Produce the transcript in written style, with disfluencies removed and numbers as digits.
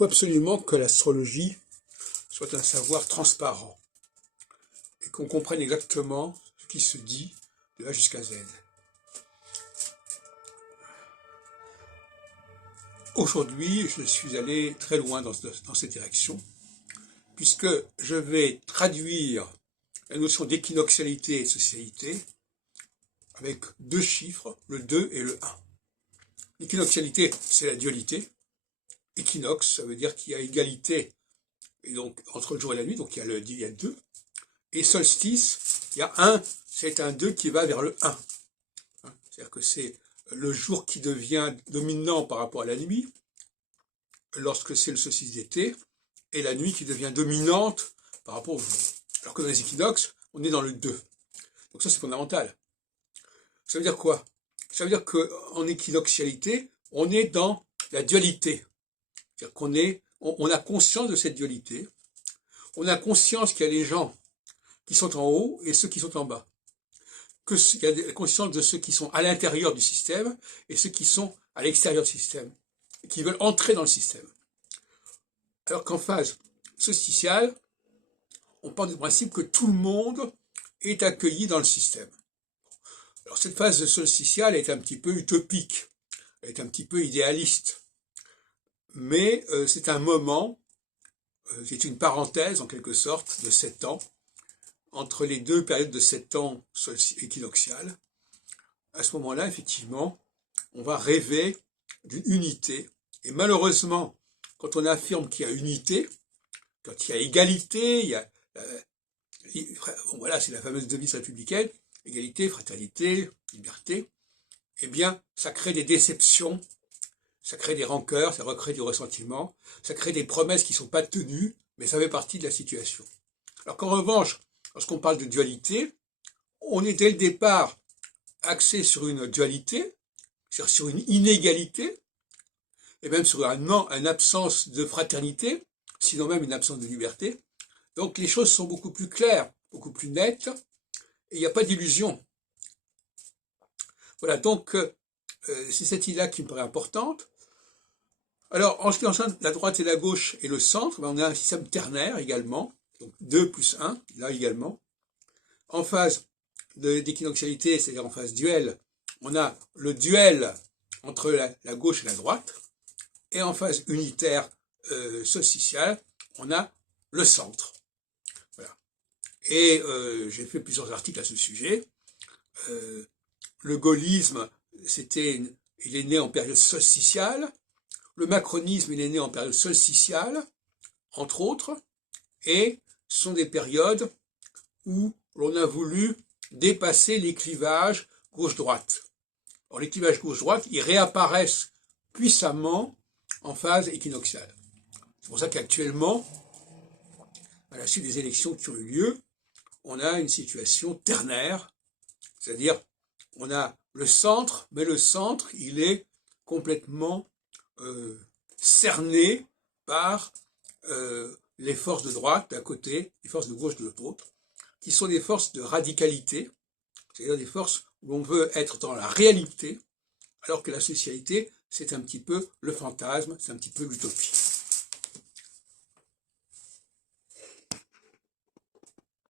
faut absolument que l'astrologie soit un savoir transparent et qu'on comprenne exactement ce qui se dit de A jusqu'à Z. Aujourd'hui, je suis allé très loin dans cette direction, puisque je vais traduire la notion d'équinoxialité et de socialité avec deux chiffres, le 2 et le 1. L'équinoxialité, c'est la dualité. Équinoxe, ça veut dire qu'il y a égalité et donc, entre le jour et la nuit, donc il y a 2. Et solstice, il y a 1, c'est un 2 qui va vers le 1. C'est-à-dire que c'est le jour qui devient dominant par rapport à la nuit, lorsque c'est le solstice d'été, et la nuit qui devient dominante par rapport au jour. Alors que dans les équinoxes, on est dans le 2. Donc ça, c'est fondamental. Ça veut dire quoi? Ça veut dire qu'en équinoxialité, on est dans la dualité. C'est-à-dire qu'on a conscience de cette dualité. On a conscience qu'il y a les gens qui sont en haut et ceux qui sont en bas. Il y a la conscience de ceux qui sont à l'intérieur du système et ceux qui sont à l'extérieur du système, et qui veulent entrer dans le système. Alors qu'en phase solsticiale, on part du principe que tout le monde est accueilli dans le système. Alors cette phase solsticiale est un petit peu utopique, elle est un petit peu idéaliste, mais c'est un moment, c'est une parenthèse en quelque sorte de 7 ans, entre les deux périodes de 7 ans équinoxiales. À ce moment-là, effectivement, on va rêver d'une unité, et malheureusement, quand on affirme qu'il y a unité, quand il y a égalité, il y a voilà, c'est la fameuse devise républicaine, égalité, fraternité, liberté, eh bien, ça crée des déceptions, ça crée des rancœurs, ça recrée du ressentiment, ça crée des promesses qui ne sont pas tenues, mais ça fait partie de la situation. Alors qu'en revanche, lorsqu'on parle de dualité, on est dès le départ axé sur une dualité, c'est-à-dire sur une inégalité, et même sur une absence de fraternité, sinon même une absence de liberté. Donc les choses sont beaucoup plus claires, beaucoup plus nettes, et il n'y a pas d'illusion. Voilà, donc c'est cette idée-là qui me paraît importante. Alors, en ce qui concerne la droite et la gauche et le centre, on a un système ternaire également, donc 2 plus 1, là également. En phase d'équinoxialité, c'est-à-dire en phase duel, on a le duel entre la gauche et la droite, et en phase unitaire solsticiale, on a le centre. Voilà. Et j'ai fait plusieurs articles à ce sujet. Le gaullisme, il est né en période solsticiale. Le macronisme, il est né en période solsticiale, entre autres. Et ce sont des périodes où l'on a voulu dépasser les clivages gauche-droite. Alors les clivages gauche-droite, ils réapparaissent puissamment en phase équinoxiale. C'est pour ça qu'actuellement, à la suite des élections qui ont eu lieu, on a une situation ternaire, c'est-à-dire on a le centre, mais le centre, il est complètement cerné par les forces de droite d'un côté, les forces de gauche de l'autre, qui sont des forces de radicalité, c'est-à-dire des forces où on veut être dans la réalité, alors que la socialité, c'est un petit peu le fantasme, c'est un petit peu l'utopie.